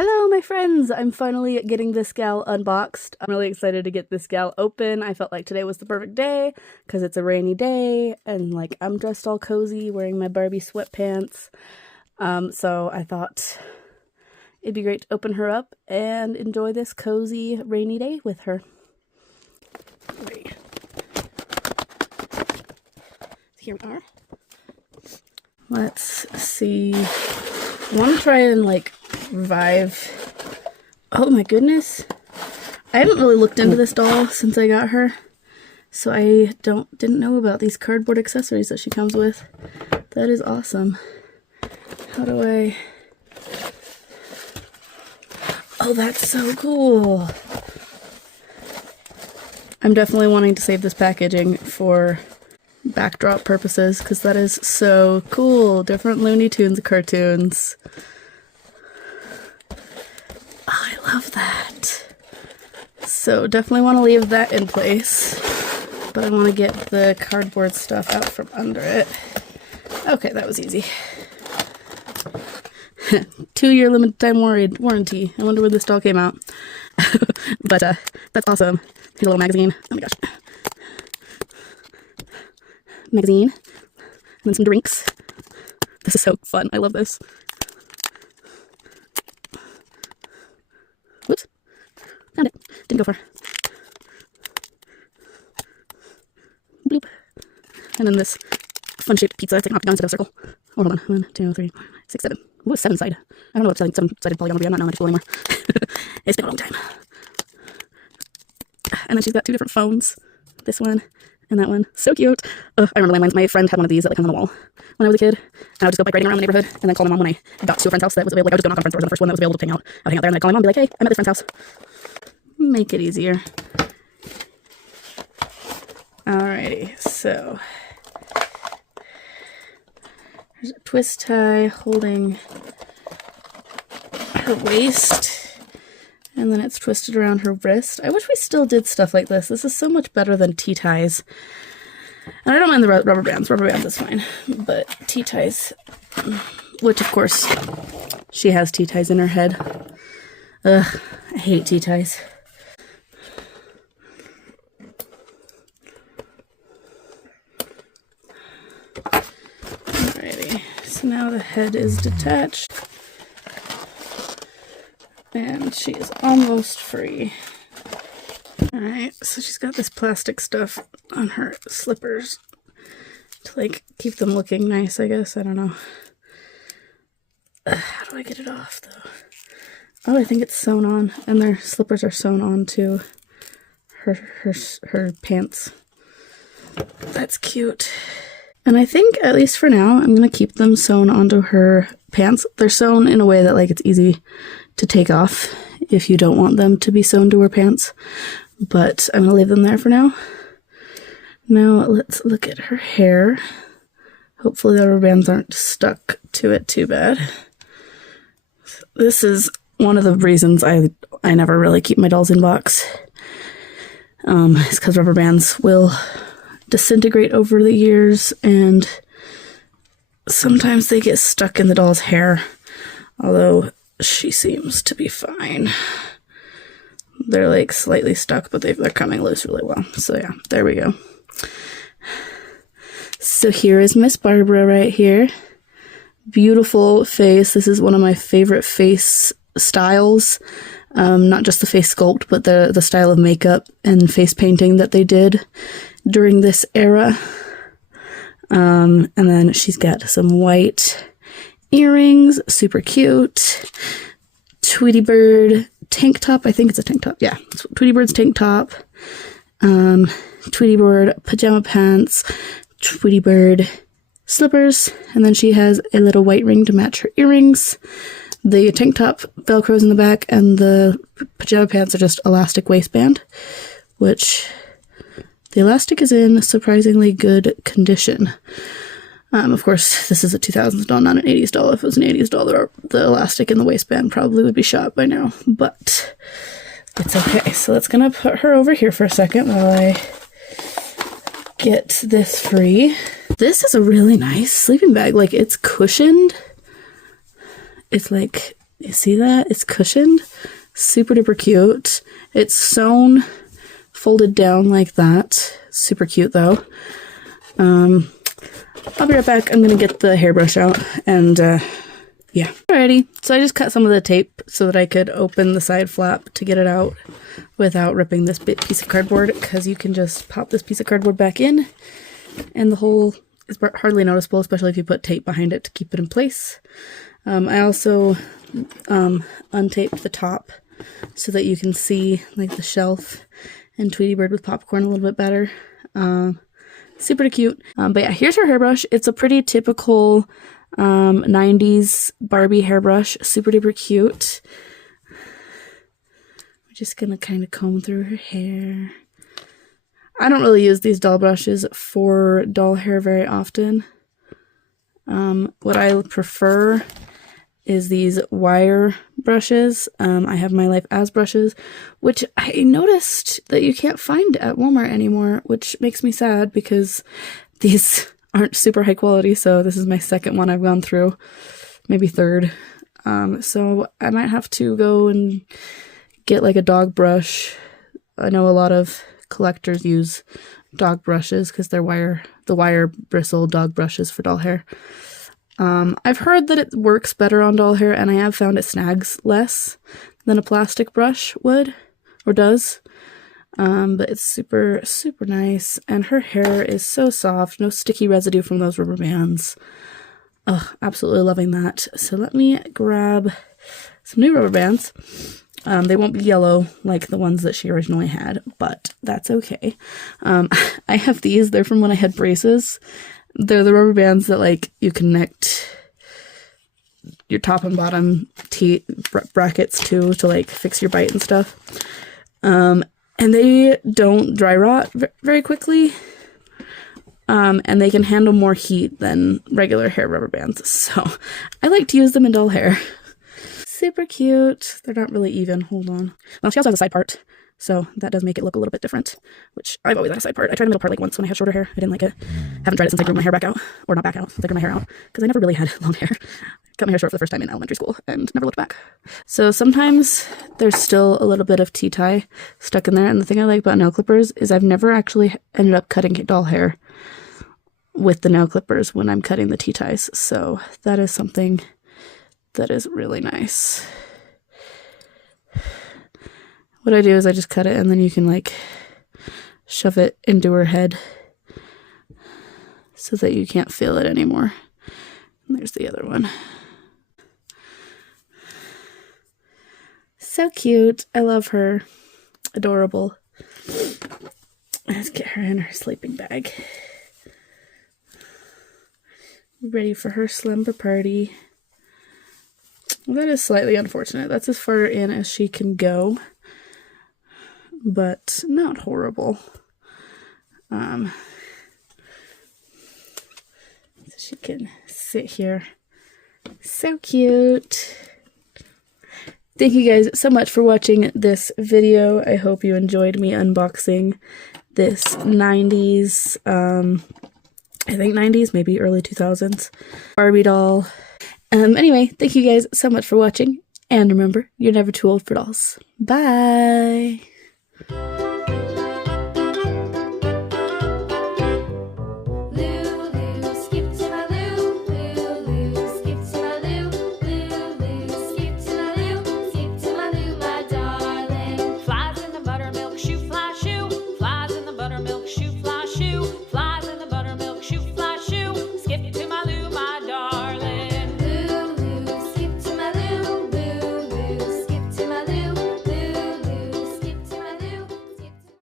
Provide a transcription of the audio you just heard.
Hello, my friends! I'm finally getting this gal unboxed. I'm really excited to get this gal open. I felt like today was the perfect day because it's a rainy day and like I'm dressed all cozy wearing my Barbie sweatpants. So I thought it'd be great to open her up and enjoy this cozy rainy day with her. Wait. Here we are. Let's see. I want to try and like revive. Oh my goodness. I haven't really looked into this doll since I got her, so I didn't know about these cardboard accessories that she comes with. That is awesome. How do I... Oh, that's so cool. I'm definitely wanting to save this packaging for backdrop purposes because that is so cool. Different Looney Tunes cartoons. Oh, I love that. So definitely want to leave that in place, but I want to get the cardboard stuff out from under it. Okay, that was easy. 2-year limited time warranty. I wonder when this doll came out. But that's awesome. Here's a little magazine. Oh my gosh. Magazine. And then some drinks. This is so fun. I love this. Whoops. Found it. Didn't go far. Bloop. And then this fun-shaped pizza. It's like an octagon instead of a circle. Oh, hold on. 1, 2, 3, 4, 5, 6, 7. Ooh, 7-side. I don't know what 7-sided polygon would be. I'm not knowing school anymore. It's been a long time. And then she's got 2 different phones. This one and that one. So cute. I remember landlines. My friend had one of these that like hung on the wall when I was a kid. And I would just go bike riding around the neighborhood and then call my mom when I got to a friend's house that was available. Like, I would just go knock on front doors, and the first one that was available to hang out. I would hang out there and I'd call my mom and be like, hey, I'm at this friend's house. Make it easier. Alrighty, so there's a twist tie holding her waist, and then it's twisted around her wrist. I wish we still did stuff like this. This is so much better than T-ties. And I don't mind the rubber bands. Rubber bands is fine. But T-ties, which of course she has T-ties in her head. Ugh, I hate T-ties. Alrighty, so now the head is detached. And she is almost free. Alright, so she's got this plastic stuff on her slippers to like keep them looking nice, I guess. I don't know. How do I get it off though? Oh, I think it's sewn on, and their slippers are sewn on to her pants. That's cute. And I think, at least for now, I'm gonna keep them sewn onto her pants. They're sewn in a way that like it's easy to take off if you don't want them to be sewn to her pants. But I'm gonna leave them there for now. Now let's look at her hair. Hopefully the rubber bands aren't stuck to it too bad. This is one of the reasons I never really keep my dolls in box. It's because rubber bands will disintegrate over the years, and sometimes they get stuck in the doll's hair, although she seems to be fine. They're like slightly stuck, but they're coming loose really well. So yeah, there we go. So here is Miss Barbara right here. Beautiful face. This is one of my favorite face styles. Not just the face sculpt, but the style of makeup and face painting that they did during this era. And then she's got some white earrings, super cute. Tweety bird tank top. I think it's a tank top. Yeah, it's Tweety bird's tank top. Tweety bird pajama pants. Tweety bird slippers. And then she has a little white ring to match her earrings. The tank top velcros in the back, and the pajama pants are just elastic waistband, which the elastic is in surprisingly good condition. Of course, this is a 2000s doll, not an 80s doll. If it was an 80s doll, the elastic in the waistband probably would be shot by now, but it's okay. So that's gonna put her over here for a second while I get this free. This is a really nice sleeping bag. Like, it's cushioned. It's like You see that? It's cushioned. Super duper cute. It's sewn, folded down like that. Super cute though. I'll be right back. I'm gonna get the hairbrush out and yeah. Alrighty, so I just cut some of the tape so that I could open the side flap to get it out without ripping this piece of cardboard, because you can just pop this piece of cardboard back in and the hole is hardly noticeable, especially if you put tape behind it to keep it in place. I also untaped the top so that you can see like the shelf and Tweety Bird with popcorn a little bit better. Super cute. But yeah, here's her hairbrush. It's a pretty typical 90s Barbie hairbrush. Super duper cute. I'm just gonna kind of comb through her hair. I don't really use these doll brushes for doll hair very often. What I prefer is these wire brushes. I have My Life As brushes, which I noticed that you can't find at Walmart anymore, which makes me sad because these aren't super high quality. So this is my second one I've gone through, maybe third. So I might have to go and get like a dog brush. I know a lot of collectors use dog brushes because they're the wire bristle dog brushes for doll hair. I've heard that it works better on doll hair, and I have found it snags less than a plastic brush would or does. But it's super, super nice, and her hair is so soft, no sticky residue from those rubber bands. Oh, absolutely loving that. So let me grab some new rubber bands. They won't be yellow like the ones that she originally had, but that's okay. I have these. They're from when I had braces. They're the rubber bands that like you connect your top and bottom brackets to like fix your bite and stuff. And they don't dry rot very quickly. And they can handle more heat than regular hair rubber bands. So I like to use them in doll hair. Super cute. They're not really even. Hold on. Well, she also has a side part, so that does make it look a little bit different, which I've always had a side part. I tried a middle part like once when I had shorter hair. I didn't like it. Haven't tried it since I grew my hair back out. Or not back out, since I grew my hair out. Because I never really had long hair. Cut my hair short for the first time in elementary school and never looked back. So sometimes there's still a little bit of tea tie stuck in there. And the thing I like about nail clippers is I've never actually ended up cutting doll hair with the nail clippers when I'm cutting the tea ties. So that is something that is really nice. What I do is I just cut it and then you can like shove it into her head so that you can't feel it anymore. And there's the other one. So cute. I love her. Adorable. Let's get her in her sleeping bag. Ready for her slumber party. Well, that is slightly unfortunate. That's as far in as she can go, but not horrible. So she can sit here. So cute. Thank you guys so much for watching this video. I hope you enjoyed me unboxing this 90s, I think 90s, maybe early 2000s Barbie doll. Anyway, thank you guys so much for watching, and remember, you're never too old for dolls. Bye!